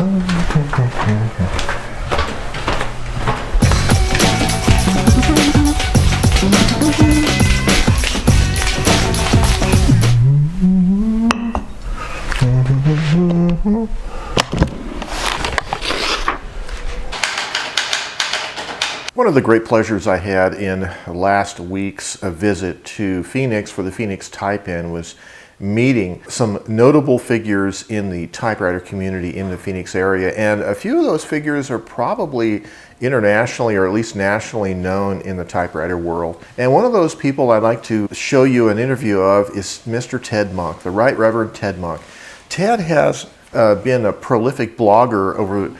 One of the great pleasures I had in last week's visit to Phoenix for the Phoenix Type-In was meeting some notable figures in the typewriter community in the Phoenix area, and a few of those figures are probably internationally or at least nationally known in the typewriter world. And one of those people I'd like to show you an interview of is Mr. Ted Munk, the Right Reverend Ted Munk. Ted has been a prolific blogger over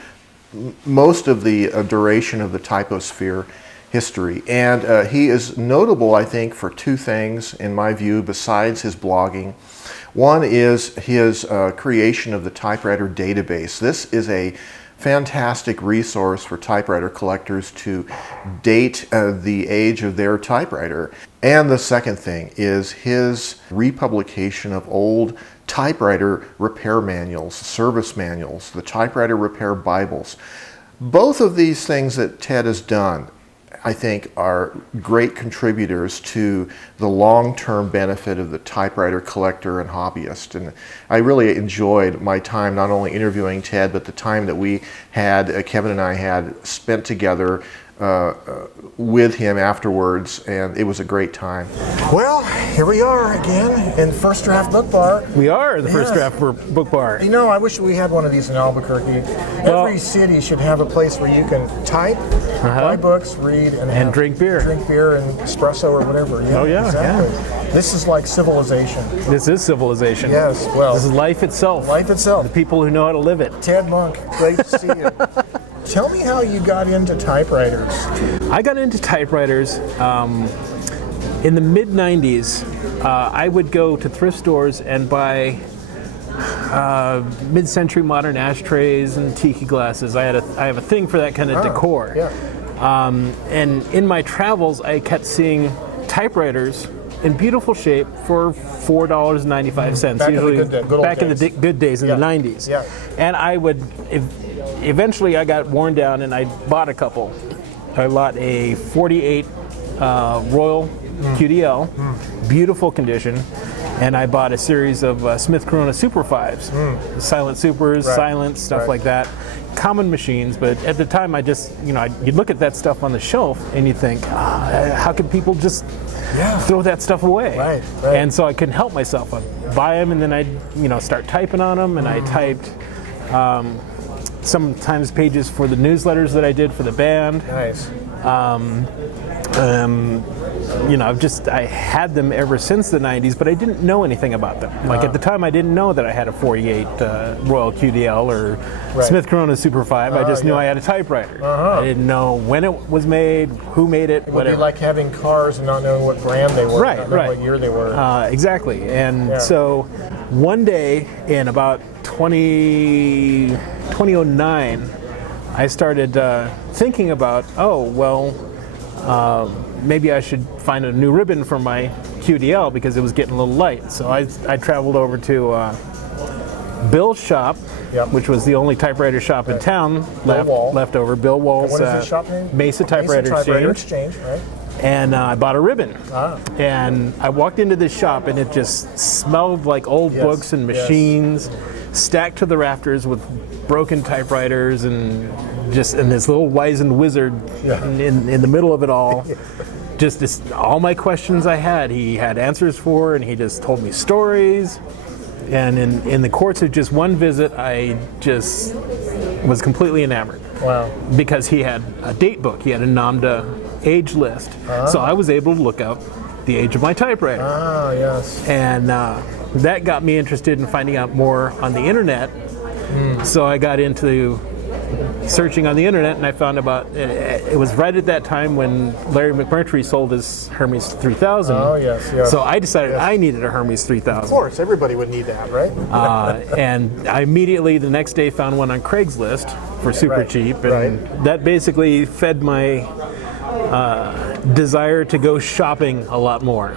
most of the duration of the Typosphere history, and he is notable, I think, for two things in my view besides his blogging. One is his creation of the Typewriter Database. This is a fantastic resource for typewriter collectors to date the age of their typewriter. And the second thing is his republication of old typewriter repair manuals, service manuals, the Typewriter Repair Bibles. Both of these things that Ted has done, I think, are great contributors to the long-term benefit of the typewriter collector and hobbyist. And I really enjoyed my time not only interviewing Ted, but the time that we had, Kevin and I had spent together with him afterwards, and it was a great time. Well, here we are again in First Draft Book Bar. We are the First Draft Book Bar. You know, I wish we had one of these in Albuquerque. Every city should have a place where you can type, buy books, read, and drink beer. Drink beer and espresso or whatever. Yeah, oh yeah, exactly. Yeah. This is like civilization. This is civilization. Yes, well. This is life itself. Life itself. The people who know how to live it. Ted Munk, great to see you. Tell me how you got into typewriters. I got into typewriters in the mid-90s. I would go to thrift stores and buy mid-century modern ashtrays and tiki glasses. I have a thing for that kind of decor. Yeah. And in my travels, I kept seeing typewriters in beautiful shape for $4.95. Usually back in the good days in the 90s. Yeah. And I would, eventually I got worn down and I bought a couple. I bought a 48 Royal QDL, beautiful condition, and I bought a series of Smith Corona Super 5s, Silent Supers, Silent, stuff like that. Common machines, but at the time I just, you'd look at that stuff on the shelf and you think, how could people just throw that stuff away? Right. And so I couldn't help myself. I'd buy them and then I'd, start typing on them, and I typed sometimes pages for the newsletters that I did for the band. Nice. I had them ever since the 90s, but I didn't know anything about them. Like at the time, I didn't know that I had a 48 Royal QDL or Smith Corona Super 5. I just knew I had a typewriter. I didn't know when it was made, who made it, whatever. It would be like having cars and not knowing what brand they were, not knowing what year they were. Exactly. And so one day in about 2009, I started thinking about, maybe I should find a new ribbon for my QDL because it was getting a little light. So I traveled over to Bill's shop, which was the only typewriter shop in town left over. Bill Wall's what is his shop name? Mesa Typewriter Exchange. Right? And I bought a ribbon. And I walked into this shop and it just smelled like old books and machines stacked to the rafters with broken typewriters and this little wizened wizard in the middle of it all. All my questions I had, he had answers for, and he just told me stories. And in the course of just one visit, I just was completely enamored. Wow. Because he had a date book, he had a NAMDA age list. So I was able to look up the age of my typewriter. And that got me interested in finding out more on the internet. So I got into searching on the internet, and I found about it was right at that time when Larry McMurtry sold his Hermes 3000. So I decided I needed a Hermes 3000. Of course, everybody would need that, right? And I immediately the next day found one on Craigslist for super cheap, and that basically fed my desire to go shopping a lot more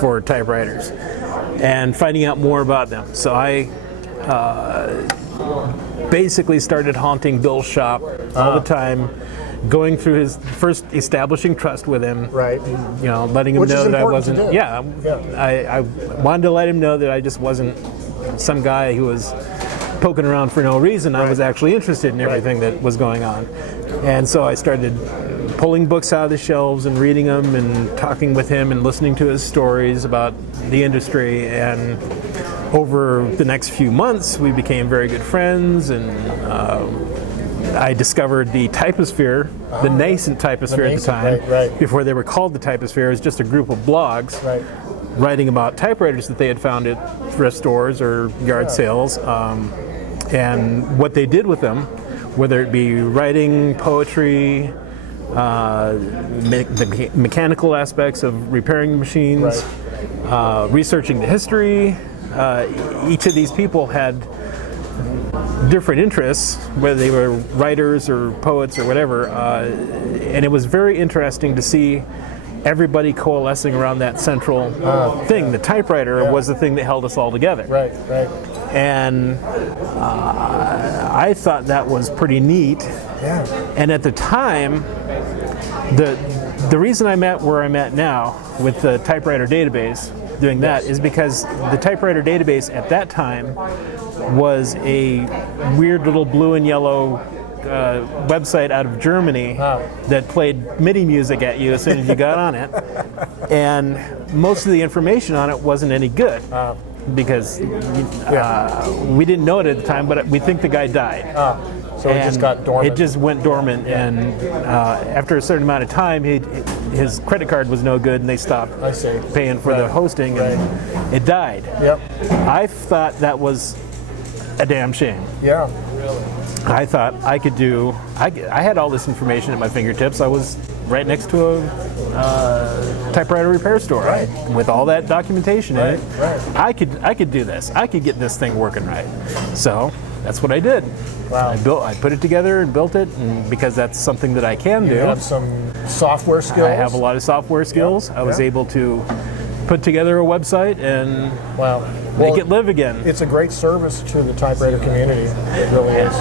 for typewriters and finding out more about them. So I basically started haunting Bill's shop all the time, going through his first, establishing trust with him. Right. You know, letting him Which know is that I important to wasn't. do. Yeah. I wanted to let him know that I just wasn't some guy who was poking around for no reason. I was actually interested in everything that was going on. And so I started pulling books out of the shelves and reading them and talking with him and listening to his stories about the industry. And over the next few months, we became very good friends, and I discovered the Typosphere, the nascent Typosphere at the time, right. before they were called the Typosphere. It was just a group of blogs writing about typewriters that they had found at thrift stores or yard sales, and what they did with them, whether it be writing, poetry, the mechanical aspects of repairing machines, researching the history. Each of these people had different interests, whether they were writers or poets or whatever, and it was very interesting to see everybody coalescing around that central thing. The typewriter was the thing that held us all together. Right. And I thought that was pretty neat. Yeah. And at the time, the reason I'm at where I'm at now with the Typewriter Database, doing that, is because the Typewriter Database at that time was a weird little blue and yellow website out of Germany that played MIDI music at you as soon as you got on it, and most of the information on it wasn't any good because we didn't know it at the time, but we think the guy died. So it just got dormant. It just went dormant, and after a certain amount of time, his credit card was no good, and they stopped paying for the hosting, and it died. Yep. I thought that was a damn shame. Yeah. I thought I could do. I had all this information at my fingertips. I was right next to a typewriter repair store with all that documentation in it. I could do this. I could get this thing working right. So that's what I did. Wow. I put it together and built it, and because that's something that I can do. You have some software skills. I have a lot of software skills. I was able to put together a website and make it live again. It's a great service to the typewriter community. It really is.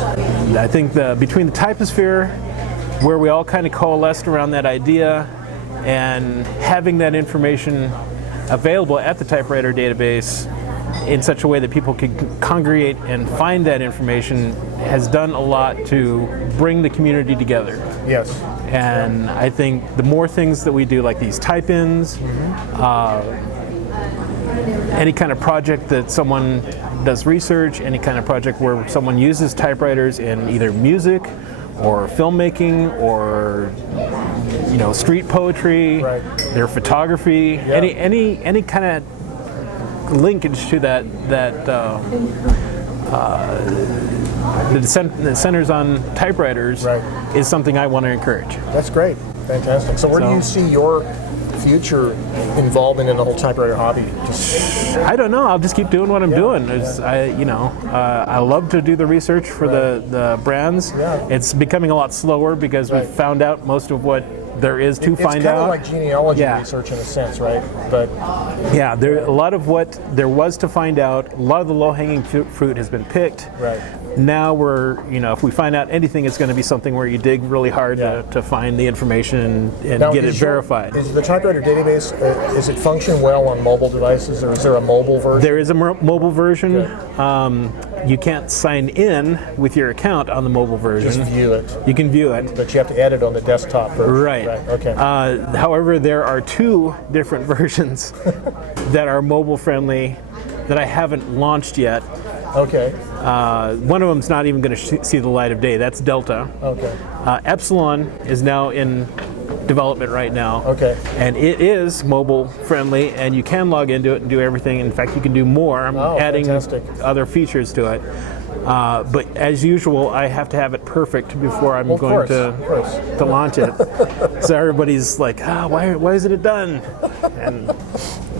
I think between the Typosphere, where we all kind of coalesced around that idea, and having that information available at the Typewriter Database in such a way that people could congregate and find that information, has done a lot to bring the community together. Yes. And I think the more things that we do, like these type-ins, any kind of project that someone does research, any kind of project where someone uses typewriters in either music or filmmaking or street poetry, their photography, any kind of linkage to that centers on typewriters is something I want to encourage. That's great. Fantastic. So where do you see your future involvement in the whole typewriter hobby? I don't know. I'll just keep doing what I'm doing. I love to do the research for the brands. It's becoming a lot slower because we've found out most of what there is to find out. It's kind of like genealogy research in a sense, right? But a lot of what there was to find out, a lot of the low-hanging fruit has been picked. Right. Now we're, if we find out anything, it's going to be something where you dig really hard to find the information and now, get it verified. Is the Typewriter Database, is it function well on mobile devices, or is there a mobile version? There is a mobile version. You can't sign in with your account on the mobile version. Just view it. You can view it. But you have to edit on the desktop version. Right. Okay. However, there are two different versions that are mobile friendly that I haven't launched yet. Okay. One of them's not even going to see the light of day. That's Delta. Okay. Epsilon is now in development right now. Okay. And it is mobile friendly, and you can log into it and do everything. In fact, you can do more. I'm adding other features to it. But as usual, I have to have it perfect before I'm going to launch it. So everybody's like, why isn't it done? And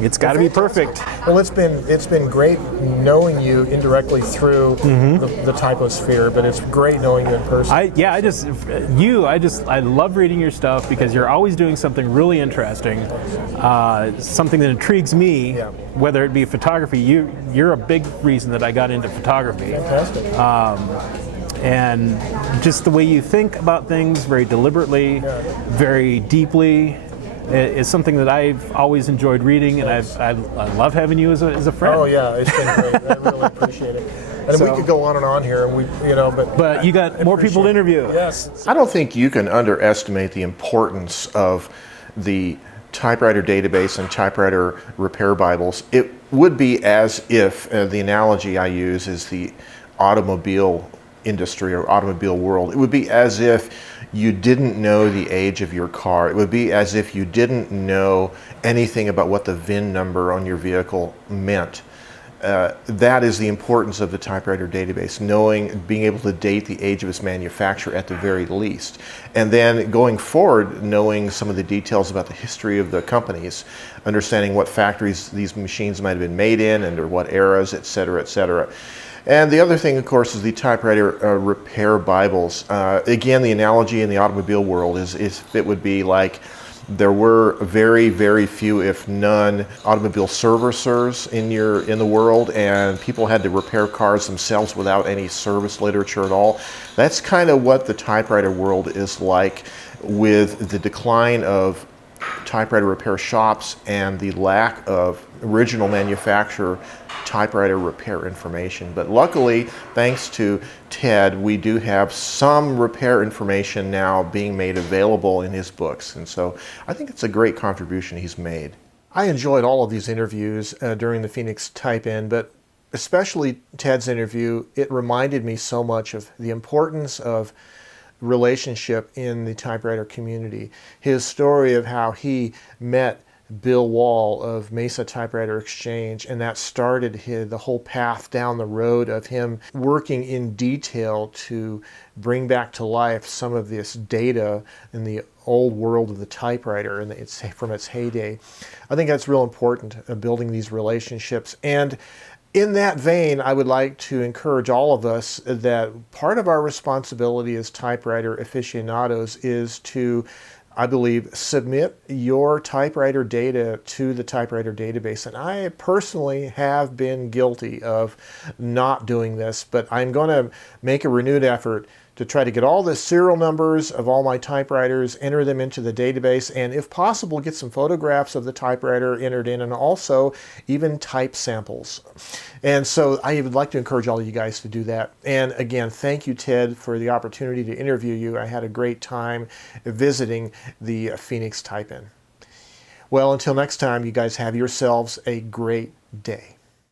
it's got to be perfect. Well, it's been great knowing you indirectly through the Typosphere, but it's great knowing you in person. I love reading your stuff because you're always doing something really interesting, something that intrigues me. Whether it be photography, you're a big reason that I got into photography. Fantastic. and just the way you think about things very deliberately, very deeply, is something that I've always enjoyed reading, and I love having you as a friend. Oh yeah, it's been great. I really appreciate it. And we could go on and on here, and but you got more people to interview. Yes. I don't think you can underestimate the importance of the Typewriter Database and Typewriter Repair Bibles. It would be as if, the analogy I use is the automobile industry or automobile world. It would be as if you didn't know the age of your car. It would be as if you didn't know anything about what the VIN number on your vehicle meant. That is the importance of the Typewriter Database, being able to date the age of its manufacturer at the very least. And then going forward, knowing some of the details about the history of the companies, understanding what factories these machines might have been made in, under what eras, et cetera, et cetera. And the other thing, of course, is the Typewriter Repair Bibles. Again, the analogy in the automobile world is it would be like there were very, very few, if none, automobile servicers in the world, and people had to repair cars themselves without any service literature at all. That's kind of what the typewriter world is like, with the decline of typewriter repair shops and the lack of original manufacturer typewriter repair information. But luckily, thanks to Ted, we do have some repair information now being made available in his books. And so I think it's a great contribution he's made. I enjoyed all of these interviews during the Phoenix Type-In, but especially Ted's interview. It reminded me so much of the importance of relationship in the typewriter community. His story of how he met Bill Wall of Mesa Typewriter Exchange, and that started the whole path down the road of him working in detail to bring back to life some of this data in the old world of the typewriter and from its heyday. I think that's real important, building these relationships. And in that vein, I would like to encourage all of us that part of our responsibility as typewriter aficionados is to, I believe, submit your typewriter data to the Typewriter Database. And I personally have been guilty of not doing this, but I'm going to make a renewed effort to try to get all the serial numbers of all my typewriters, enter them into the database, and if possible, get some photographs of the typewriter entered in, and also even type samples. And so I would like to encourage all of you guys to do that. And again, thank you, Ted, for the opportunity to interview you. I had a great time visiting the Phoenix Type-In. Well, until next time, you guys have yourselves a great day.